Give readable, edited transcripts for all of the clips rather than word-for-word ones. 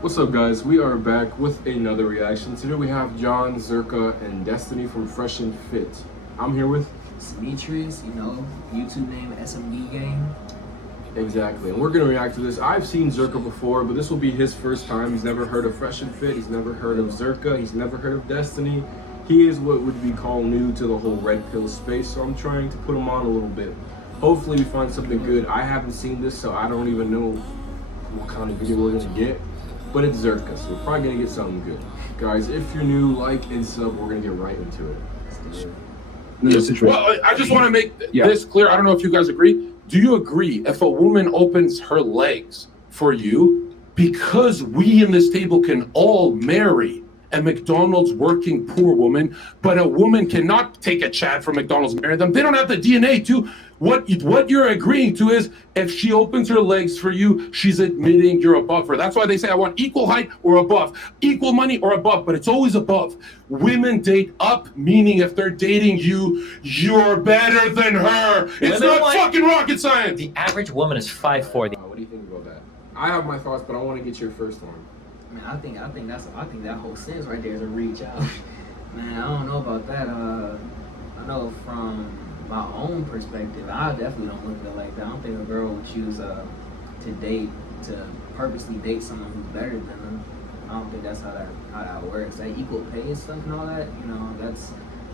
What's up, guys? We are back with another reaction. Today we have John, Zherka, and Destiny from Fresh and Fit. I'm here with Demetrius, YouTube name SMD Game. Exactly, and we're gonna react to this. I've seen Zherka before, but this will be his first time. He's never heard of Fresh and Fit. He's never heard of Zherka. He's never heard of Destiny. He is what would be called new to the whole red pill space. So I'm trying to put him on a little bit. Hopefully we find something good. I haven't seen this, so I don't even know what kind of video we're gonna get. But it's Zherka, so we're probably gonna get something good. Guys, if you're new, like and sub. We're gonna get right into it. Well, I just want to make this clear. I don't know if you guys agree. Do you agree if a woman opens her legs for you, because we in this table can all marry a McDonald's working poor woman, but a woman cannot take a Chad from McDonald's and marry them? They don't have the DNA to. What you're agreeing to is if she opens her legs for you, she's admitting you're above her. That's why they say I want equal height or above, equal money or above, but it's always above. Women date up, meaning if they're dating you, you're better than her. It's not fucking rocket science. The average woman is 5'4". What do you think about that? I have my thoughts, but I want to get your first one. Man, I think that whole sentence right there is a reach out. Man, I don't know about that. I know from my own perspective, I definitely don't look at it like that. I don't think a girl would choose to purposely date someone who's better than them. I don't think that's how that works. That equal pay and stuff and all that,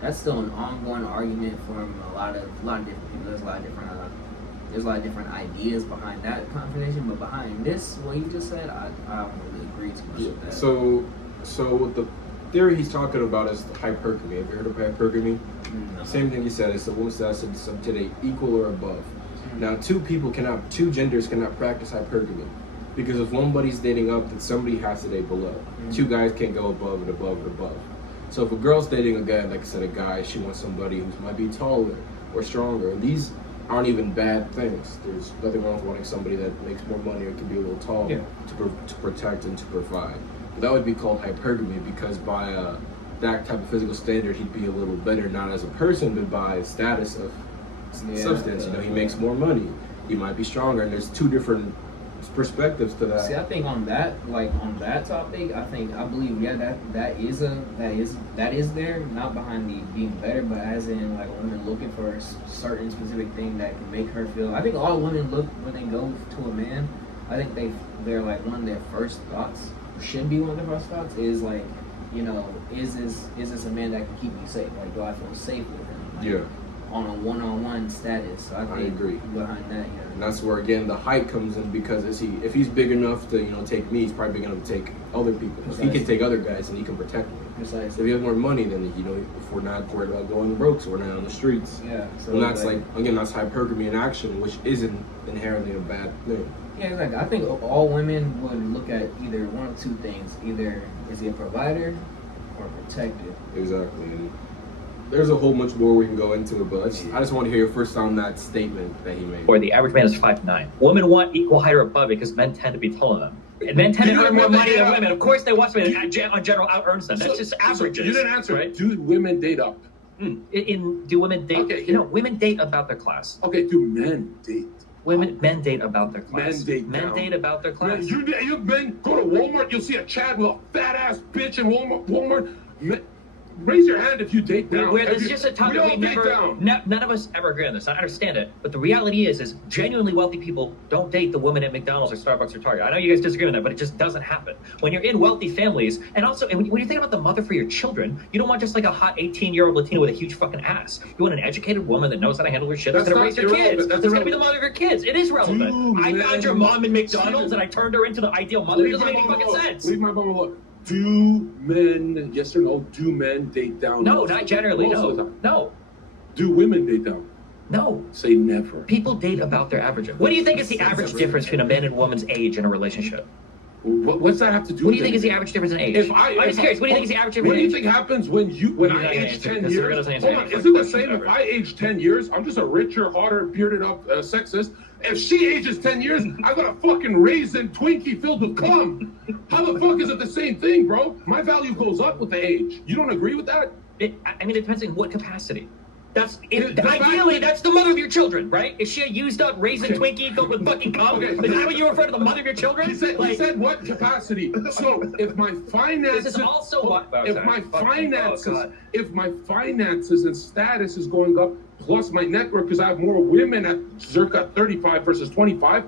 that's still an ongoing argument from a lot of different people. There's a lot of different ideas behind that conversation, but behind this, what you just said, I don't really agree too much with that. So what the theory he's talking about is hypergamy. Have you heard of hypergamy? No. Same thing he said. It's the woman says it's today equal or above. Now, two genders cannot practice hypergamy, because if one body's dating up, then somebody has to date below. Two guys can't go above and above and above. So if a girl's dating a guy, like I said, a guy, she wants somebody who might be taller or stronger. And these aren't even bad things. There's nothing wrong with wanting somebody that makes more money or can be a little taller to protect and to provide. But that would be called hypergamy, because by that type of physical standard, he'd be a little better, not as a person, but by status of substance. He makes more money. He might be stronger, and there's two different perspectives to that. See, I think on that topic, I believe that is there, not behind the being better, but as in like women looking for a certain specific thing that can make her feel. I think all women look when they go to a man. I think they're like one of their first thoughts, should be one of their first thoughts, is like, is this a man that can keep me safe? Like, do I feel safe with him? Like, on a one-on-one status. So I agree behind that. And that's where again the height comes in, because if he's big enough to take me, he's probably big enough to take other people. If he can take other guys, then he can protect me. If he has more money, then if we're not worried about going broke, so we're not on the streets. So and that's that's hypergamy in action, which isn't inherently a bad thing. Yeah, exactly. I think all women would look at either one of two things: either is he a provider or protector. Exactly. And there's a whole bunch more we can go into it, but I just want to hear your first on that statement that he made. Or the average man is 5'9". Women want equal height or above because men tend to be taller than them. And men tend to earn more money than women. Of course they want somebody that on general out-earns them. That's just averages. You didn't answer. Right? Do women date up? Do women date? Okay, women date about their class. Okay, do men date? Men date about their class. Men date about their class. You men go to Walmart, you'll see a Chad with a fat ass bitch in Walmart. Raise your hand if you date down. This is just a topic we never. None of us ever agree on this. I understand it, but the reality is genuinely wealthy people don't date the woman at McDonald's or Starbucks or Target. I know you guys disagree on that, but it just doesn't happen. When you're in wealthy families, and also when you think about the mother for your children, you don't want just like a hot 18-year-old Latina with a huge fucking ass. You want an educated woman that knows how to handle her shit. That's gonna raise your kids. That's gonna be the mother of your kids. It is relevant. I found your mom in McDonald's and I turned her into the ideal mother. It doesn't make any fucking sense. Leave my mom alone. Do men, yes or no, do men date down? No, not generally, no. Do women date down? No. Say never. People date about their average. What do you think is the average difference between a man and woman's age in a relationship? What's that have to do with What do you think is the average difference in age? I'm just curious, what do you think is the average difference in age? What do you think happens when I age 10 years? Hold on, is it the same if I age 10 years? I'm just a richer, hotter, bearded up sexist. If she ages 10 years, I got a fucking raisin Twinkie filled with cum. How the fuck is it the same thing, bro? My value goes up with the age. You don't agree with that? It depends on what capacity. That's The fact ideally that- that's the mother of your children, right? Is she a used up raisin Twinkie filled with fucking cum? Okay. Is that what you refer to the mother of your children? He said what capacity? So if my finances, This is also what. if my finances, God. if my finances and status is going up, plus my network, because I have more women at circa 35 versus 25,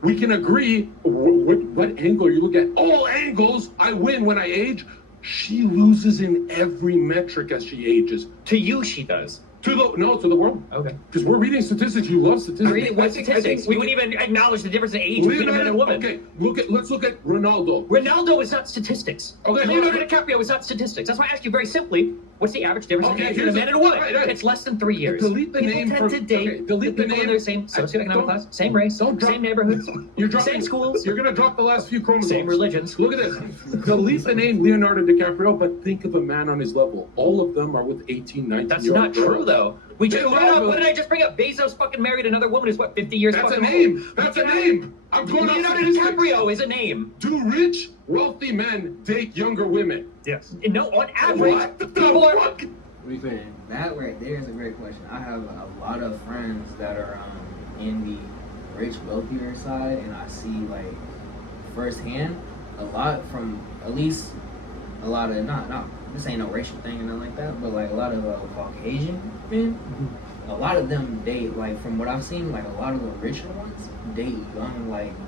we can agree. What angle you look at? All angles. I win when I age. She loses in every metric as she ages. To you, she does. To the world. Okay. Because we're reading statistics. You love statistics. Read it. What statistics? We wouldn't even acknowledge the difference in age between a man and a woman. Okay, let's look at Ronaldo. Ronaldo is not statistics. Okay, Leonardo DiCaprio is not statistics. That's why I asked you very simply, what's the average difference Okay, in age between a man and a woman? right. It's less than 3 years. Delete the People name tend from- to date okay, delete the people name. in their same socioeconomic Don't- class, same race, don't drop- same neighborhoods, You're dropping, same schools, You're gonna drop the last few chromosomes. same religions. Look at this. Delete the name Leonardo DiCaprio, but think of a man on his level. All of them are with 18, 19 That's year not old true, girls. though. We just They brought up, love what him. did I just bring up? Bezos fucking married another woman who's, what, 50 years That's a fucking name. old? That's a name. I'm going off Leonardo statistics. DiCaprio is a name. Do rich, wealthy men date younger women? Yes. No, on average, What the people are... fuck? What do you think? And that right there is a great question. I have a lot of friends that are in the rich, wealthier side, and I see like firsthand a lot from at least a lot of not this ain't no racial thing or nothing like that, but like a lot of Caucasian men. A lot of them date, like from what I've seen, like a lot of the richer ones date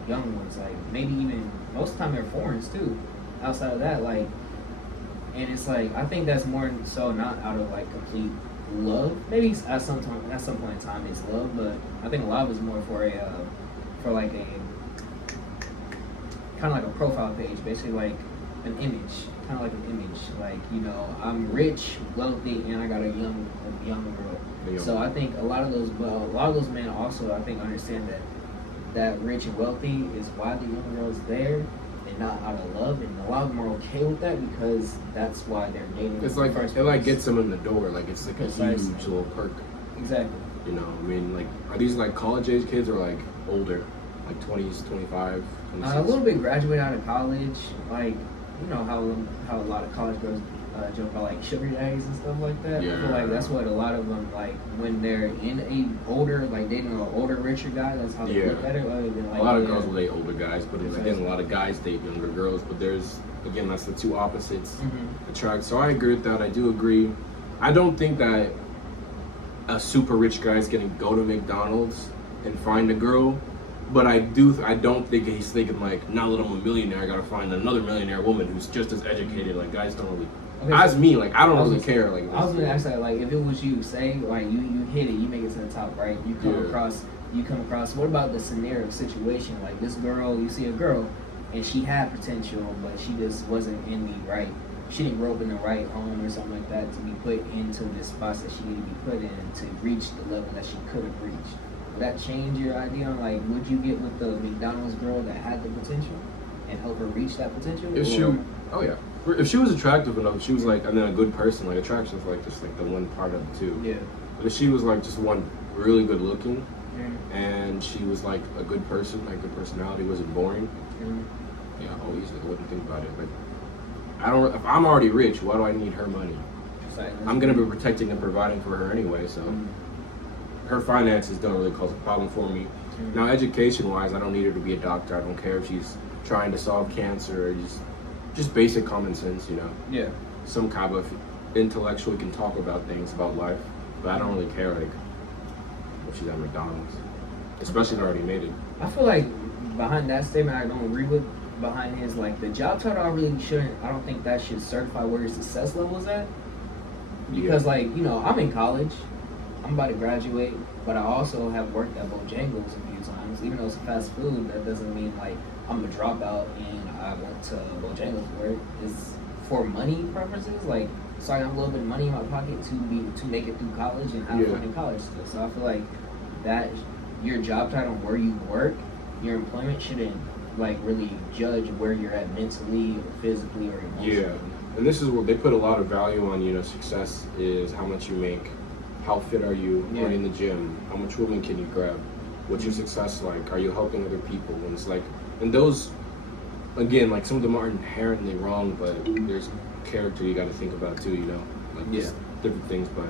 young ones, like maybe even most of the time they're foreigners too. Outside of that, like, and it's like I think that's more so not out of like complete love. Maybe at some point in time it's love, but I think love is more for like a kind of like a profile page, basically like an image, kind of like an image. Like, you know, I'm rich, wealthy, and I got a young girl. So I think a lot of those men also, I think, understand that rich and wealthy is why the young girl's there, and not out of love. And a lot of them are okay with that because that's why they're dating. It's in like the first it like place. gets them in the door. Like it's like a Precisely. huge little perk. Exactly. You know, I mean, like, are these like college age kids or like older, like 20s, 25, 26? A little bit graduate out of college, like, you know how a lot of college girls joke about like sugar daddies and stuff like that. I feel like that's what a lot of them, like, when they're in a older, like dating an older, richer guy, that's how they look at it. Other than, like, a lot of girls will date older guys, but again, Precisely. a lot of guys date younger girls. But there's, again, that's the two opposites Mhm. attract. So I agree with that. I do agree. I don't think that a super rich guy is gonna go to McDonald's and find a girl. But I don't think he's thinking like, now that I'm a millionaire, I gotta find another millionaire woman who's just as educated. Like, guys don't really. Okay, As so- me, like, I don't I was really gonna- care. Like, I was gonna ask that, like, if it was you, say, like, you hit it, you make it to the top, right? You come across. What about the scenario situation? Like, this girl, you see a girl, and she had potential, but she just wasn't in the right. She didn't grow up in the right home or something like that to be put into the spots that she needed to be put in to reach the level that she could have reached. Would that change your idea on, like, would you get with the McDonald's girl that had the potential and help her reach that potential? if she, Or- oh yeah, if she was attractive enough, she was like, and then a good person. Like, attraction is like just like the one part of it too. Yeah. But if she was like just one really good looking, Mhm. and she was like a good person, like good personality, wasn't boring. Mhm. Yeah, oh, easily. I wouldn't think about it. Like, I don't. If I'm already rich, why do I need her money? I'm gonna be protecting and providing for her anyway. So Mhm. her finances don't really cause a problem for me. Mhm. Now, education-wise, I don't need her to be a doctor. I don't care if she's trying to solve cancer or just basic common sense. You know, Yeah. some kind of intellectual can talk about things about life, but I don't really care like if she's at McDonald's, especially if I already made it. I feel like behind that statement, I don't agree with. Behind his, like, the job title, I don't think that should certify where your success level is at. Because, like, you know, I'm in college, I'm about to graduate, but I also have worked at Bojangles a few times. Even though it's fast food, that doesn't mean, like, I'm a dropout and I went to Bojangles for it. It's for money purposes, like, so I have a little bit of money in my pocket to make it through college and have fun in college still. So I feel like that your job title and where you work, your employment shouldn't, like, really judge where you're at mentally or physically or emotionally. Yeah, and this is where they put a lot of value on. You know, success is how much you make, how fit are you, are you in the gym, how much women can you grab, what's your success like, are you helping other people? And it's like, and those, again, like, some of them aren't inherently wrong, but there's character you got to think about too. You know, like just different things. But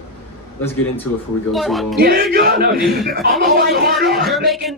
let's get into it before we go too long. Yeah, no, dude. I'm a fucking hard R.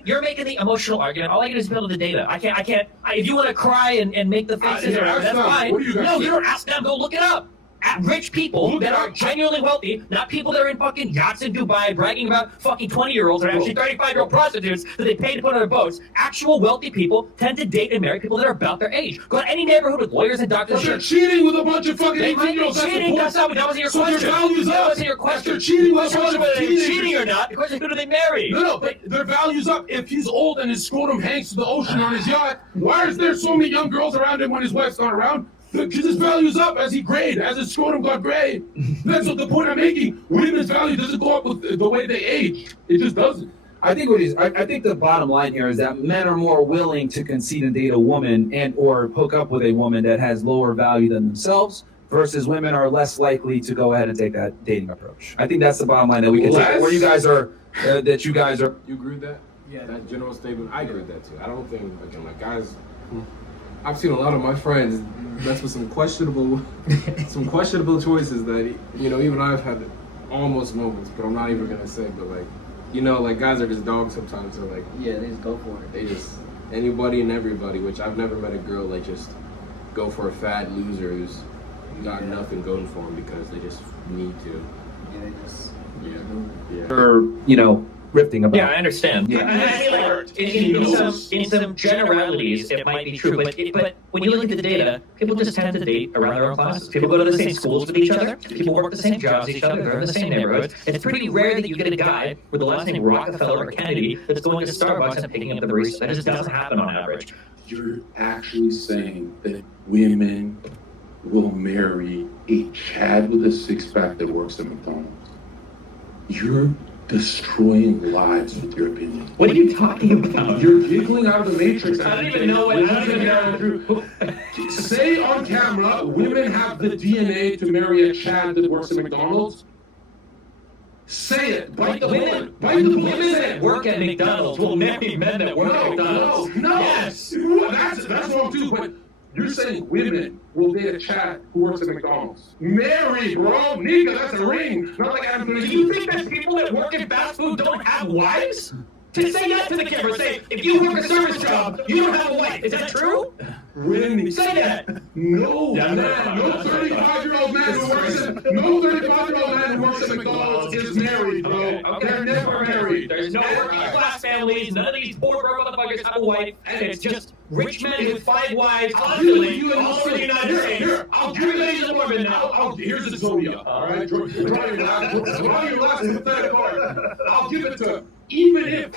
You're making the emotional argument. All I get is build the data. I can't. If you want to cry and make the faces, Yeah, that's fine. what do you guys No, think? you don't ask them. Go look it up. At rich people that are genuinely wealthy, not people that are in fucking yachts in Dubai bragging about fucking 20-year-olds that are actually 35-year-old prostitutes that they pay to put on their boats. Actual wealthy people tend to date and marry people that are about their age. Go to any neighborhood with lawyers and doctors. But they're cheating with a bunch of fucking They might be 18-year-olds. cheating. That wasn't your So question. their value's That up. wasn't your question. They're cheating with a The bunch question of was whether they're teenagers. cheating or not. The question is, who do they marry? No, but their value's up. If he's old and his scrotum hangs to the ocean on his yacht, why is there so many young girls around him when his wife's not around? Because his value's up as he grayed, as his scrotum got gray. That's what the point I'm making. Women's value doesn't go up with the way they age. It just doesn't. I think I think the bottom line here is that men are more willing to concede and date a woman and or hook up with a woman that has lower value than themselves, versus women are less likely to go ahead and take that dating approach. I think that's the bottom line that we can take. Where you guys are, that you guys are. You agree with that? Yeah. That general statement, I agree with that too. I don't think, again, like guys, I've seen a lot of my friends mess with some questionable choices that, you know, even I've had almost moments, but I'm not even gonna say, but like, you know, like guys are just dogs sometimes. They're like, Yeah, they just go for it. they just, anybody and everybody, which I've never met a girl like just go for a fat loser who's got nothing going for them because they just need to. Yeah, they just. Yeah. Or, you know, rifting about. Yeah, I understand. Yeah. And I feel like in some generalities, it might be true, but when you look at the data, people just tend to date around their own classes. People go to the same schools with each other. People work the same jobs as each other. They're in the same neighborhoods. It's pretty rare that you get a guy with the last name Rockefeller or Kennedy that's going to Starbucks and picking up the barista. That just doesn't happen on average. You're actually saying that women will marry a Chad with a six-pack that works at McDonald's. You're destroying lives with your opinion. What are you talking about? You're giggling out of the matrix. I don't even know what. I don't even know. Say on camera, women have the DNA to marry a Chad that works at McDonald's. Say it. Bite the bullet. Bite the bullet. Women that work at McDonald's will marry men that work at McDonald's. No. Yes. That's wrong too, but you're saying women will date a Chad who works at McDonald's. Marry, bro. Nigga, that's a ring. Not like Adam Do you think that people that work in fast food don't have wives? To say that to the camera, say, if you work a service job, you don't have a wife. Is that true? Really? Say that. No, Yeah, man. No 35-year-old man who works at McDonald's is married, bro. Okay. They're never married. There's no working class families. None of these poor broke motherfuckers have a wife. And it's just rich men with 5 wives constantly all over the United States. Here, I'll give you the woman now. Here's the Sophia. All right, draw your last pathetic card. I'll give it to him. Even if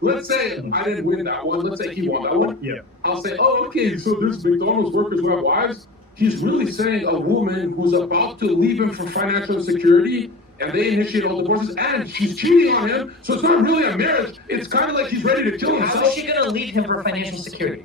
let's say I didn't win that one. Let's say he won that one. Yeah. I'll say, oh, okay, so there's McDonald's workers who have wives. He's really saying a woman who's about to leave him for financial security, and they initiate all divorces, and she's cheating on him. So it's not really a marriage. It's kind of like he's ready to kill How is himself. she going to leave him for financial security?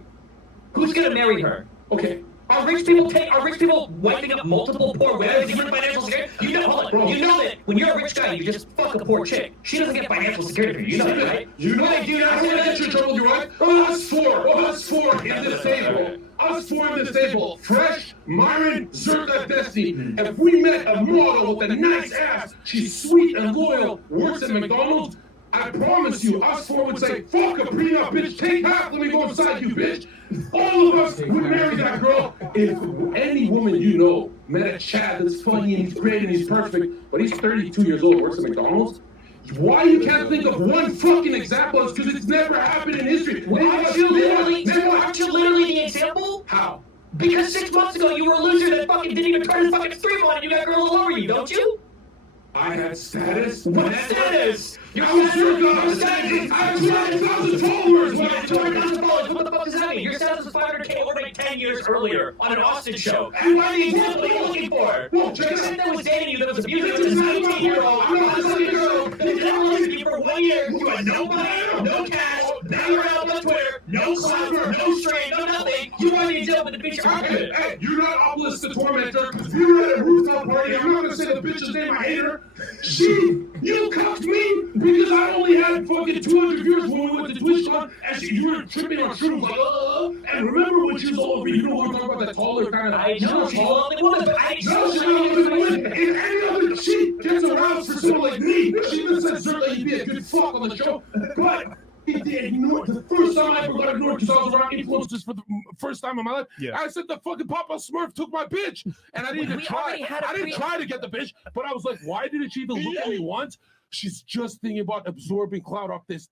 Who's going to marry her? Okay. Are rich people wiping up multiple poor women to get financial security? You know, hold on. You know that when you're a rich guy, you just fuck a poor chick. She doesn't get financial security for you. You know that, right? You know, Right, you know, I want to get you in trouble with your wife. Us four in this table. Us four in this table. Fresh, Myron, Zerka, Desi. If we met a model with a nice ass, she's sweet and loyal, works at McDonald's, I promise you, us four would say, fuck a prenup, bitch, take half, let me go inside you, bitch. All of us would marry that girl. If any woman you know met a Chad that's funny and he's great and he's perfect, but he's 32 years old, works at McDonald's, why you can't think of one fucking example is because it's never happened in history. Aren't you literally the example? How? Because 6 months ago you were a loser that fucking didn't even turn his fucking stream on and you got a girl all over you, don't you? I had status? What status? Your I was your your status. I had 200,000 followers when I joined. 200,000 followers. What the fuck does that mean? Your status was 500K over like 10 years earlier on an Austin show. And What are the example you're looking for? Well, Your just- friend that was dating you that was abusive to this 19-year-old. I'm not a girl. You didn't listen to you for 1 year. You had no money, no cash. Now you're out on Twitter. No clout, no straight, no nothing. You want ladies and gentlemen, the bitch argument. Hey, you're not Obelisk the Tormentor, because we were at a rooftop party. I'm not gonna say the bitch's name, I hate her. You cucked me because I only had fucking 200 viewers when we went to TwitchCon, and you were tripping on shrooms like, and remember when she was all over me, you know what I'm talking about, that taller kind of. I know she's a lovely woman, but I No, she's not a lovely woman. If any other chick gets aroused for someone like me, she even said certainly he'd be a good fuck on the show, but he did ignore the first time I ever got ignored because I was around influencers for the first time in my life. Yeah. I said the fucking Papa Smurf took my bitch, and I didn't even We try. already had a I didn't try to get the bitch, but I was like, why didn't she even look at me once? She's just thinking about absorbing clout off this dude.